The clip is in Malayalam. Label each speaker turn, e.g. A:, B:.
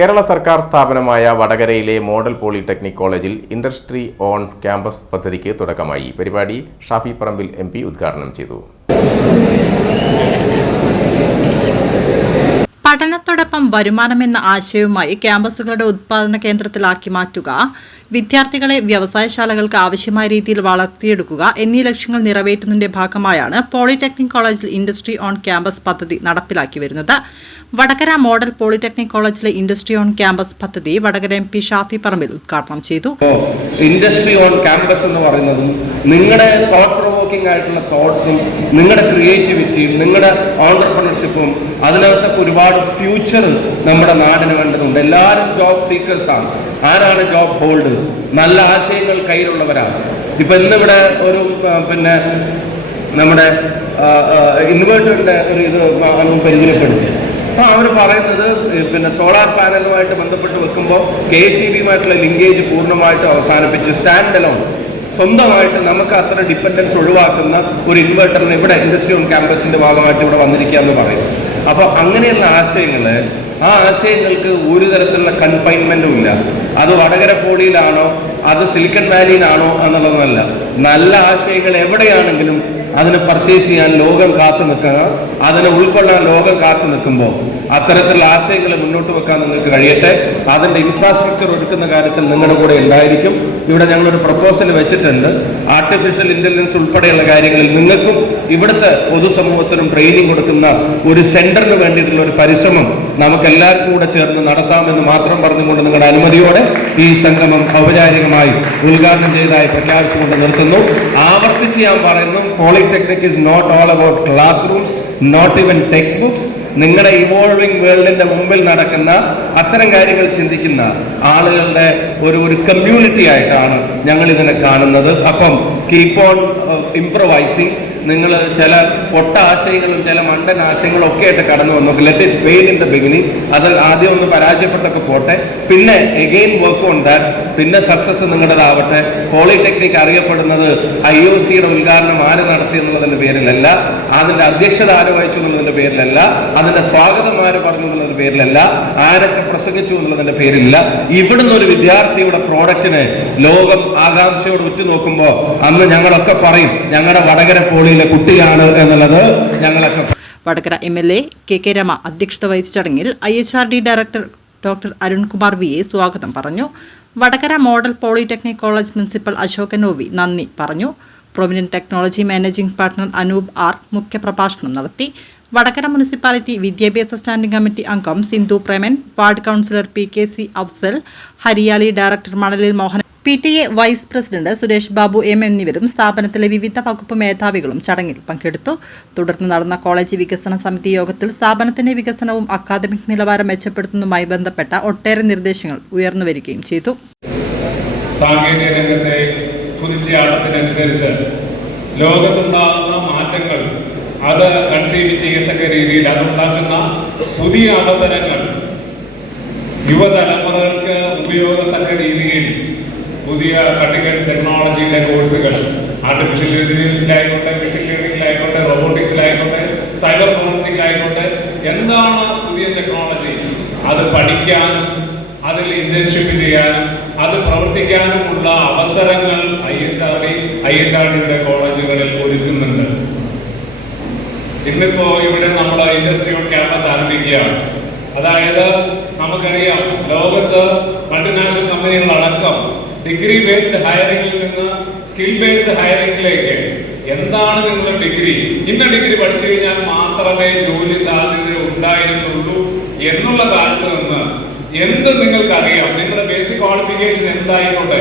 A: കേരള സർക്കാർ സ്ഥാപനമായ വടകരയിലെ മോഡൽ പോളിടെക്നിക് കോളേജിൽ ഇൻഡസ്ട്രി ഓൺ ക്യാമ്പസ് പദ്ധതിക്ക് തുടക്കമായി. പരിപാടി ഷാഫി പറമ്പിൽ എം ഉദ്ഘാടനം ചെയ്തു.
B: പഠനത്തോടൊപ്പം വരുമാനമെന്ന ആശയവുമായി ക്യാമ്പസുകളുടെ ഉത്പാദന കേന്ദ്രത്തിലാക്കി മാറ്റുക വിദ്യാർത്ഥികളെ വ്യവസായശാലകൾക്ക് ആവശ്യമായ രീതിയിൽ വളർത്തിയെടുക്കുക എന്നീ ലക്ഷ്യങ്ങൾ നിറവേറ്റുന്നതിന്റെ ഭാഗമായാണ് പോളിടെക്നിക് കോളേജിൽ ഇൻഡസ്ട്രി ഓൺ ക്യാമ്പസ് പദ്ധതി നടപ്പിലാക്കി വരുന്നത്. വടകര മോഡൽ പോളിടെക്നിക് കോളേജിലെ ഇൻഡസ്ട്രി ഓൺ ക്യാമ്പസ് പദ്ധതി വടകര എം പി ഷാഫി പറമ്പിൽ ഉദ്ഘാടനം ചെയ്തു.
C: ഇൻഡസ്ട്രി ഓൺ ക്യാമ്പസ് എന്ന് പറയുന്നതും നിങ്ങളുടെ പ്രൊവോക്കിംഗ് ആയിട്ടുള്ള തോട്ട്സും നിങ്ങളുടെ ക്രിയേറ്റിവിറ്റിയും നിങ്ങളുടെ ഓണ്ടർപ്രണർഷിപ്പും അതിനകത്തൊക്കെ ഒരുപാട് ഫ്യൂച്ചർ നമ്മുടെ നാടിന് വേണ്ടതുണ്ട്. എല്ലാവരും ജോബ് സീക്കേഴ്സാണ് ആരാണ് ജോബ് ഹോൾഡേഴ്സ് നല്ല ആശയങ്ങൾ കയ്യിലുള്ളവരാണ്. ഇപ്പൊ ഇന്നിവിടെ ഒരു പിന്നെ നമ്മുടെ ഇൻവേർട്ടറിന്റെ ഒരു ഇത് പരിചയപ്പെടുത്തി. അപ്പോൾ അവർ പറയുന്നത് പിന്നെ സോളാർ പാനലുമായിട്ട് ബന്ധപ്പെട്ട് വെക്കുമ്പോൾ കെ സി ബിയുമായിട്ടുള്ള ലിങ്കേജ് പൂർണമായിട്ട് അവസാനിപ്പിച്ച് സ്റ്റാൻഡ് അലോൺ സ്വന്തമായിട്ട് നമുക്ക് അത്ര ഡിപ്പെൻഡൻസ് ഒഴിവാക്കുന്ന ഒരു ഇൻവെർട്ടറിന് ഇവിടെ ഇൻഡസ്ട്രി ഓൺ ക്യാമ്പസിന്റെ ഭാഗമായിട്ട് ഇവിടെ വന്നിരിക്കുക എന്ന് പറയും അപ്പോൾ അങ്ങനെയുള്ള ആശയങ്ങൾ ആ ആശയങ്ങൾക്ക് ഒരു തരത്തിലുള്ള കൺഫൈൻമെന്റും ഇല്ല. അത് വടകര പോളിയിലാണോ അത് സിലിക്കൺ വാലിയിലാണോ എന്നുള്ളതല്ല നല്ല ആശയങ്ങൾ എവിടെയാണെങ്കിലും അതിന് പർച്ചേസ് ചെയ്യാൻ ലോകം കാത്തു നിൽക്കുക. അതിനെ ഉൾക്കൊള്ളാൻ ലോകം കാത്തു നിൽക്കുമ്പോൾ അത്തരത്തിലുള്ള ആശയങ്ങൾ മുന്നോട്ട് വെക്കാൻ നിങ്ങൾക്ക് കഴിയട്ടെ. അതിന്റെ ഇൻഫ്രാസ്ട്രക്ചർ ഒരുക്കുന്ന കാര്യത്തിൽ നിങ്ങളുടെ കൂടെ ഉണ്ടായിരിക്കും. ഇവിടെ ഞങ്ങളൊരു പ്രപ്പോസൽ വെച്ചിട്ടുണ്ട്. ആർട്ടിഫിഷ്യൽ ഇന്റലിജൻസ് ഉൾപ്പെടെയുള്ള കാര്യങ്ങളിൽ നിങ്ങൾക്കും ഇവിടുത്തെ പൊതുസമൂഹത്തിനും ട്രെയിനിങ് കൊടുക്കുന്ന ഒരു സെന്ററിന് വേണ്ടിയിട്ടുള്ള ഒരു പരിശ്രമം നമുക്ക് എല്ലാവർക്കും കൂടെ ചേർന്ന് നടത്താമെന്ന് മാത്രം പറഞ്ഞുകൊണ്ട് നിങ്ങളുടെ അനുമതിയോടെ ഈ സംഗമം ഔപചാരികമായി ഉദ്ഘാടനം ചെയ്തതായി പ്രഖ്യാപിച്ചുകൊണ്ട് നിർത്തുന്നു. ആവർത്തിച്ച് ഞാൻ പറയുന്നു polytechnic is not all about class rooms not even text books നിങ്ങളുടെ ഇവോൾവിംഗ് വേൾഡിന്റെ മുമ്പിൽ നടക്കുന്ന അത്തരം കാര്യങ്ങൾ ചിന്തിക്കുന്ന ആളുകളുടെ ഒരു ഒരു കമ്മ്യൂണിറ്റി ആയിട്ടാണ് ഞങ്ങൾ ഇതിനെ കാണുന്നത്. അപ്പം കീപ്പ് ഓൺ ഇംപ്രവൈസിങ് നിങ്ങൾ ചില പൊട്ട ആശയങ്ങളും ചില മണ്ടൻ ആശയങ്ങളും ഒക്കെ ആയിട്ട് കടന്നു വന്നു let it fail in the beginning അത് ആദ്യം ഒന്ന് പരാജയപ്പെട്ടൊക്കെ പോട്ടെ. പിന്നെ എഗെയിൻ വർക്ക് ഓൺ ദാറ്റ് പിന്നെ സക്സസ് നിങ്ങളുടേതാവട്ടെ. പോളിടെക്നിക് അറിയപ്പെടുന്നത് ഐ ഒ സിയുടെ ഉദ്ഘാടനം ആര് നടത്തി എന്നുള്ളതിന്റെ പേരിലല്ല. അതിന്റെ അധ്യക്ഷത ആര് വഹിച്ചു എന്നുള്ളതിന്റെ പേരിലല്ല. അതിന്റെ സ്വാഗതം ആര് പറഞ്ഞു എന്നുള്ളതിന്റെ പേരിലല്ല. ആരൊക്കെ പ്രസംഗിച്ചു എന്നുള്ളതിന്റെ പേരില്ല ഇവിടുന്ന് ഒരു വിദ്യാർത്ഥിയുടെ പ്രോഡക്റ്റിനെ ലോകം ആകാംക്ഷയോട് ഉറ്റുനോക്കുമ്പോൾ അന്ന് ഞങ്ങളൊക്കെ പറയും ഞങ്ങളുടെ വടകര പോളിയിലെ കുട്ടിയാണ് എന്നുള്ളത് ഞങ്ങളൊക്കെ
B: Vadakara M L A K K Rama അധ്യക്ഷത വഹിച്ച ചടങ്ങിൽ I H R D director doctor Arunkumar V A സ്വാഗതം പറഞ്ഞു. Vadakara model polytechnic college principal Ashokan O V നന്ദി പറഞ്ഞു. Prominent technology managing partner Anoop R മുഖ്യപ്രഭാഷണം നടത്തി. വടകര മുനിസിപ്പാലിറ്റി വിദ്യാഭ്യാസ സ്റ്റാൻഡിംഗ് കമ്മിറ്റി അംഗം Sindhu Preman ward councillor P K C Afsal Hariyali director Manalil Mohan P T A vice president Suresh Babu M എന്നിവരും സ്ഥാപനത്തിലെ വിവിധ വകുപ്പ് മേധാവികളും ചടങ്ങിൽ പങ്കെടുത്തു. തുടർന്ന് നടന്ന കോളേജ് വികസന സമിതി യോഗത്തിൽ സ്ഥാപനത്തിന്റെ വികസനവും അക്കാദമിക് നിലവാരം മെച്ചപ്പെടുത്തുന്നതുമായി ബന്ധപ്പെട്ട ഒട്ടേറെ നിർദ്ദേശങ്ങൾ ഉയർന്നു വരികയും ചെയ്തു.
D: സാങ്കേതിക മാറ്റങ്ങൾ അത് കൺസീവ് ചെയ്യത്തക്ക രീതിയിൽ അതുണ്ടാക്കുന്ന പുതിയ അവസരങ്ങൾ യുവതലമുറകൾക്ക് ഉപയോഗത്തക്ക രീതിയിൽ പുതിയ കട്ടിക്കൽ ടെക്നോളജിയുടെ കോഴ്സുകൾ ആർട്ടിഫിഷ്യൽ ഇന്റലിജൻസിലായിക്കോട്ടെ മെഷീൻ ലേണിംഗിലായിക്കോട്ടെ റോബോട്ടിക്സിലായിക്കോട്ടെ സൈബർ ഫോറൻസിക്കിലായിക്കോട്ടെ എന്താണ് പുതിയ ടെക്നോളജി അത് പഠിക്കാനും അതിൽ ഇന്റേൺഷിപ്പ് ചെയ്യാനും അത് പ്രവർത്തിക്കാനുമുള്ള അവസരങ്ങൾ I H R D I H R ഡിയുടെ കോളേജുകളിൽ ഒരുക്കുന്നുണ്ട്. ഇന്നിപ്പോ ഇവിടെ നമ്മൾ ഇൻഡസ്ട്രി ഓൺ ക്യാമ്പസ് ആരംഭിക്കുകയാണ്. അതായത് നമുക്കറിയാം ലോകത്ത് മൾട്ടിനാഷണൽ കമ്പനികൾ അടക്കം ഡിഗ്രി ബേസ്ഡ് ഹയറിംഗിൽ നിന്ന് സ്കിൽ ബേസ്ഡ് ഹയറിംഗിലേക്ക് എന്താണ് നിങ്ങളുടെ ഡിഗ്രി ഇന്ന ഡിഗ്രി പഠിച്ചു കഴിഞ്ഞാൽ മാത്രമേ ജോലി സാധ്യത ഉണ്ടായിരുന്നുള്ളൂ എന്നുള്ള കാലത്ത് നിന്ന് എന്ത് നിങ്ങൾക്കറിയാം? നിങ്ങളുടെ ബേസിക് ക്വാളിഫിക്കേഷൻ എന്തായിക്കോട്ടെ?